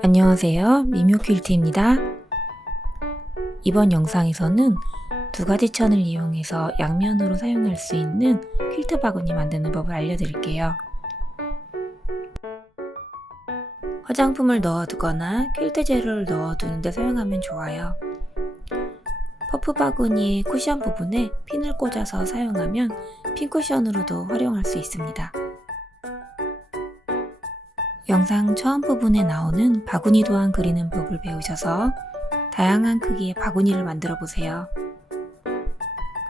안녕하세요. 미묘퀼트입니다. 이번 영상에서는 두 가지 천을 이용해서 양면으로 사용할 수 있는 퀼트 바구니 만드는 법을 알려드릴게요. 화장품을 넣어두거나 퀼트 재료를 넣어두는 데 사용하면 좋아요. 퍼프 바구니의 쿠션 부분에 핀을 꽂아서 사용하면 핀 쿠션으로도 활용할 수 있습니다. 영상 처음 부분에 나오는 바구니 도안 그리는 법을 배우셔서 다양한 크기의 바구니를 만들어 보세요.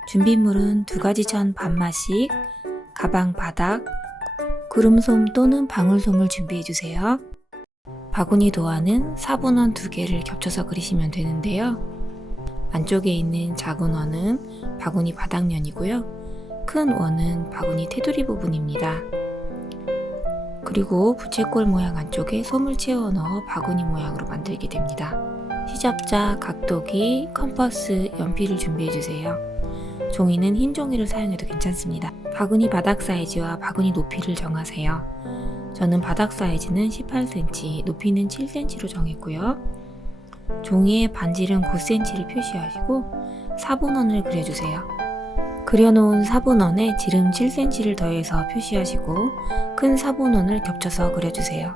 준비물은 두 가지 천 반마씩, 가방 바닥, 구름솜 또는 방울솜을 준비해 주세요. 바구니 도안은 4분원 2개를 겹쳐서 그리시면 되는데요. 안쪽에 있는 작은 원은 바구니 바닥면이고요. 큰 원은 바구니 테두리 부분입니다. 그리고 부채꼴 모양 안쪽에 솜을 채워 넣어 바구니 모양으로 만들게 됩니다. 시접자, 각도기, 컴퍼스, 연필을 준비해 주세요. 종이는 흰 종이를 사용해도 괜찮습니다. 바구니 바닥 사이즈와 바구니 높이를 정하세요. 저는 바닥 사이즈는 18cm, 높이는 7cm로 정했고요. 종이의 반지름 9cm를 표시하시고 4분원을 그려주세요. 그려놓은 4분원에 지름 7cm를 더해서 표시하시고 큰 4분원을 겹쳐서 그려주세요.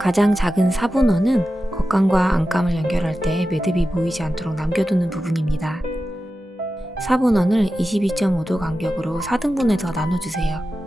가장 작은 4분원은 겉감과 안감을 연결할 때 매듭이 보이지 않도록 남겨두는 부분입니다. 4분원을 22.5도 간격으로 4등분해서 나눠주세요.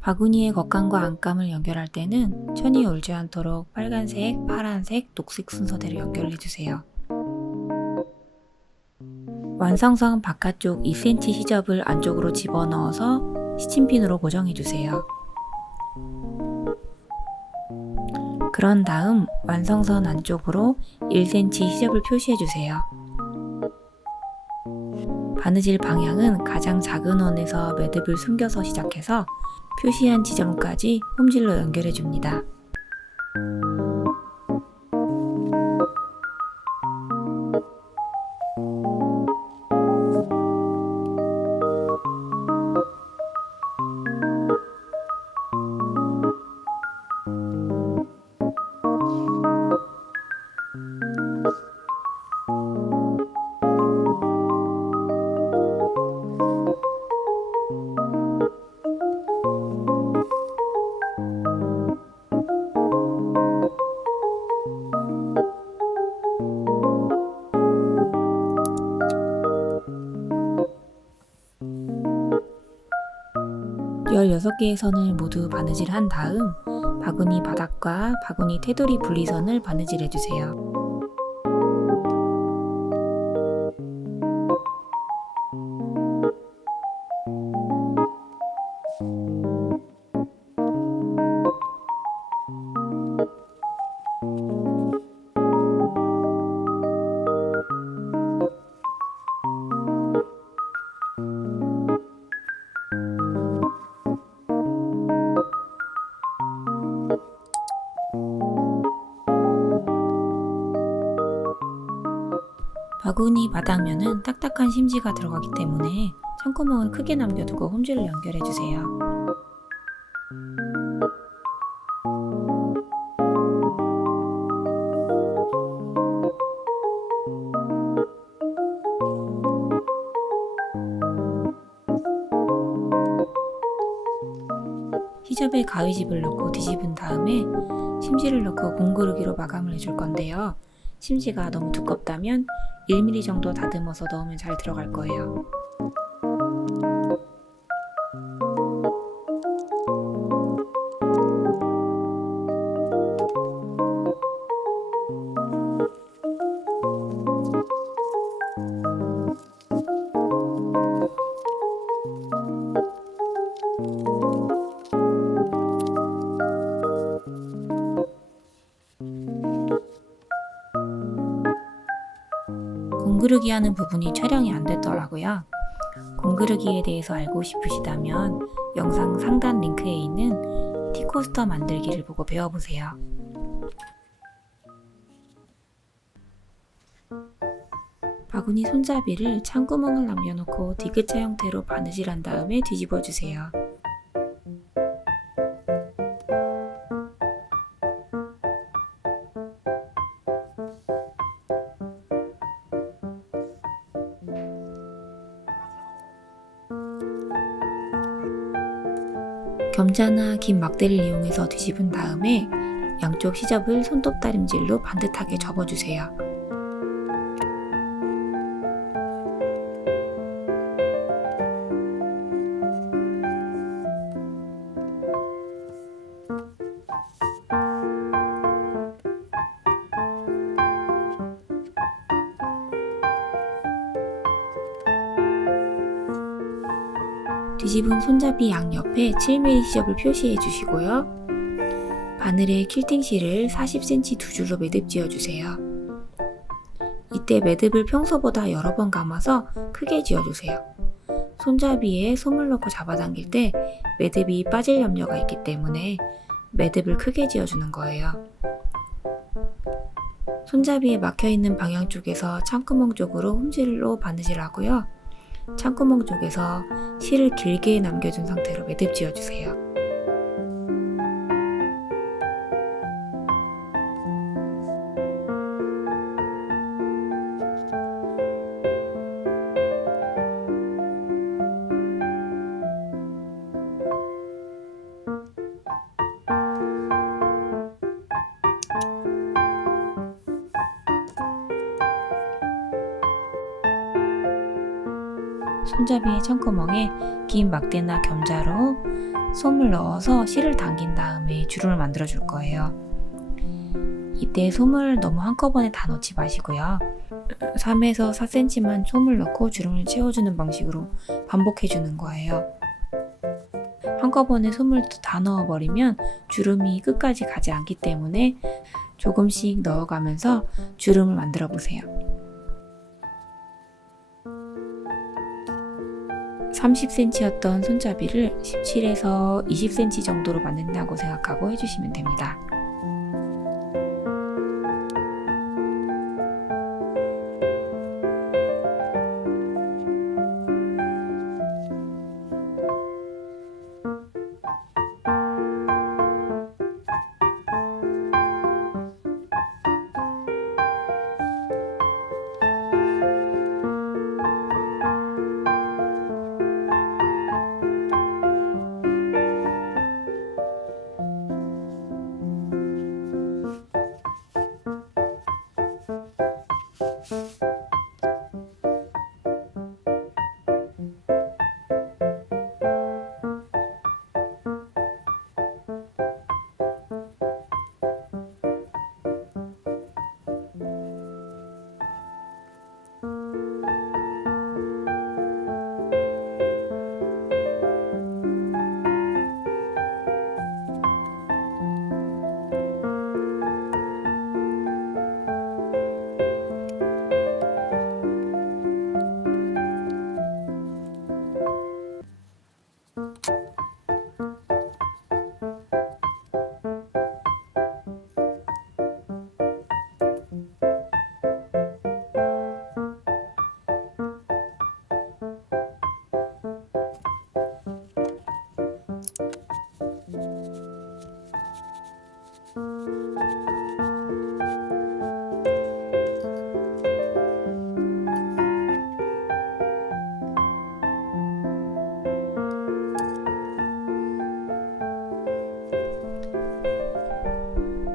바구니의 겉감과 안감을 연결할 때는 천이 울지 않도록 빨간색, 파란색, 녹색 순서대로 연결해주세요. 완성선 바깥쪽 2cm 시접을 안쪽으로 집어넣어서 시침핀으로 고정해주세요. 그런 다음 완성선 안쪽으로 1cm 시접을 표시해주세요. 바느질 방향은 가장 작은 원에서 매듭을 숨겨서 시작해서 표시한 지점까지 홈질로 연결해줍니다. (16) 개의 선을 모두 바느질한 다음 바구니 바닥과 바구니 테두리 분리선을 바느질해주세요. 바구니 바닥면은 딱딱한 심지가 들어가기 때문에 창구멍을 크게 남겨두고 홈질을 연결해주세요. 시접에 가위집을 넣고 뒤집은 다음에 심지를 넣고 공구르기로 마감을 해줄 건데요. 심지가 너무 두껍다면 1mm 정도 다듬어서 넣으면 잘 들어갈 거예요. 공구르기 하는 부분이 촬영이 안 됐더라고요. 공구르기에 대해서 알고 싶으시다면 영상 상단 링크에 있는 티코스터 만들기를 보고 배워보세요. 바구니 손잡이를 창구멍을 남겨놓고 디귿자 형태로 바느질한 다음에 뒤집어주세요. 겸자나 긴 막대를 이용해서 뒤집은 다음에 양쪽 시접을 손톱 다림질로 반듯하게 접어주세요. 뒤집은 손잡이 양옆에 7mm 시접을 표시해 주시고요. 바늘에 퀼팅실을 40cm 두 줄로 매듭 지어주세요. 이때 매듭을 평소보다 여러 번 감아서 크게 지어주세요. 손잡이에 솜을 넣고 잡아당길 때 매듭이 빠질 염려가 있기 때문에 매듭을 크게 지어주는 거예요. 손잡이에 막혀있는 방향 쪽에서 창구멍 쪽으로 홈질로 바느질 하고요. 창구멍 쪽에서 실을 길게 남겨준 상태로 매듭 지어주세요. 손잡이의 창구멍에 긴 막대나 겸자로 솜을 넣어서 실을 당긴 다음에 주름을 만들어 줄 거예요. 이때 솜을 너무 한꺼번에 다 넣지 마시고요. 3에서 4cm만 솜을 넣고 주름을 채워주는 방식으로 반복해 주는 거예요. 한꺼번에 솜을 다 넣어버리면 주름이 끝까지 가지 않기 때문에 조금씩 넣어가면서 주름을 만들어 보세요. 30cm였던 손잡이를 17에서 20cm 정도로 만든다고 생각하고 해주시면 됩니다.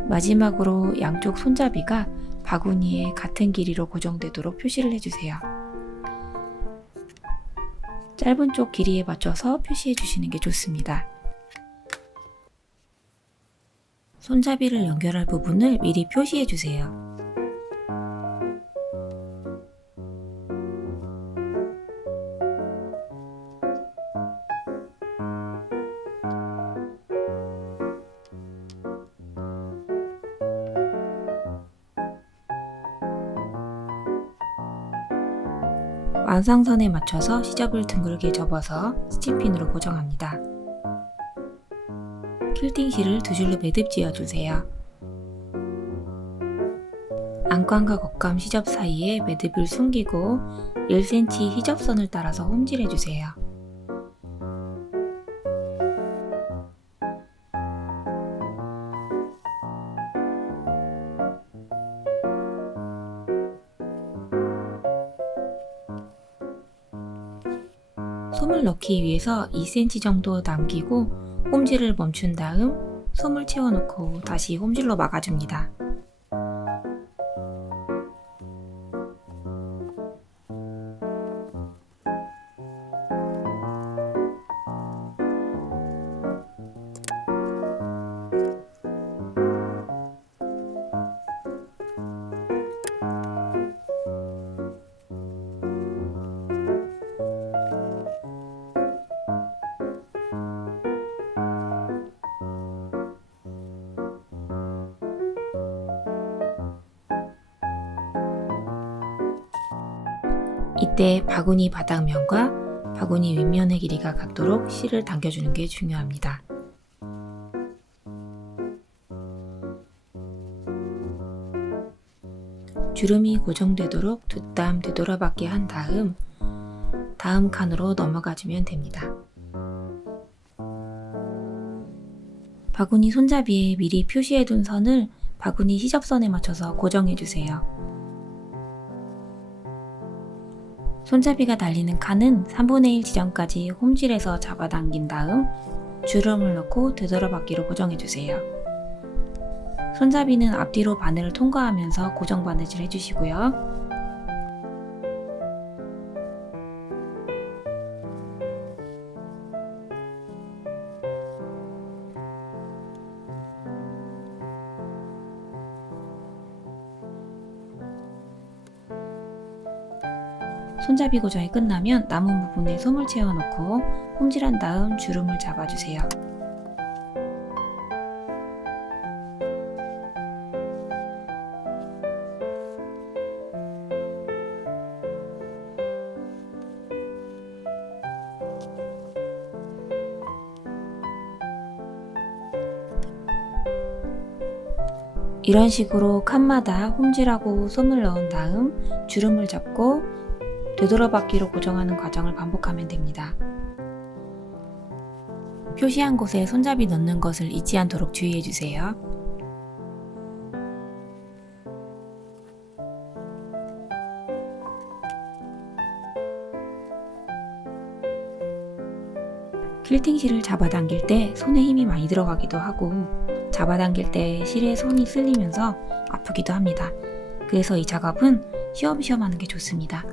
마지막으로 양쪽 손잡이가 바구니에 같은 길이로 고정되도록 표시를 해주세요. 짧은 쪽 길이에 맞춰서 표시해 주시는 게 좋습니다. 손잡이를 연결할 부분을 미리 표시해 주세요. 완상선에 맞춰서 시접을 둥글게 접어서 스팀핀으로 고정합니다. 퀼팅실을 두 줄로 매듭 지어주세요. 안감과 겉감 시접 사이에 매듭을 숨기고 1cm 시접선을 따라서 홈질해주세요. 솜을 넣기 위해서 2cm 정도 남기고 홈질을 멈춘 다음 솜을 채워넣고 다시 홈질로 막아줍니다. 이때 바구니 바닥면과 바구니 윗면의 길이가 같도록 실을 당겨주는 게 중요합니다. 주름이 고정되도록 두 땀 되돌아받게 한 다음 칸으로 넘어가주면 됩니다. 바구니 손잡이에 미리 표시해둔 선을 바구니 시접선에 맞춰서 고정해주세요. 손잡이가 달리는 칸은 3분의 1 지점까지 홈질해서 잡아당긴 다음 주름을 넣고 되돌아받기로 고정해주세요. 손잡이는 앞뒤로 바늘을 통과하면서 고정 바느질 해주시고요. 손잡이 고정이 끝나면 남은 부분에 솜을 채워놓고 홈질한 다음 주름을 잡아주세요. 이런 식으로 칸마다 홈질하고 솜을 넣은 다음 주름을 잡고 되돌아받기로 고정하는 과정을 반복하면 됩니다. 표시한 곳에 손잡이 넣는 것을 잊지 않도록 주의해주세요. 퀼팅 실을 잡아당길 때 손에 힘이 많이 들어가기도 하고 잡아당길 때 실에 손이 쓸리면서 아프기도 합니다. 그래서 이 작업은 쉬엄쉬엄 하는 게 좋습니다.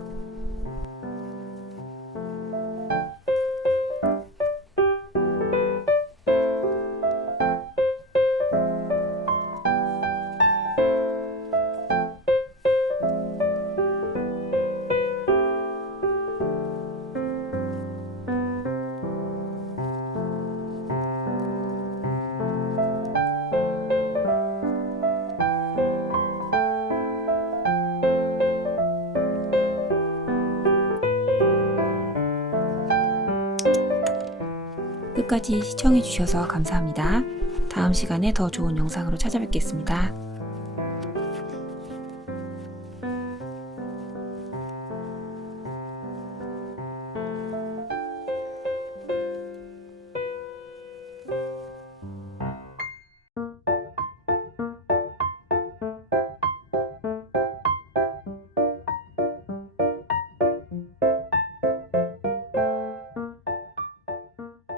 끝까지 시청해주셔서 감사합니다. 다음 시간에 더 좋은 영상으로 찾아뵙겠습니다.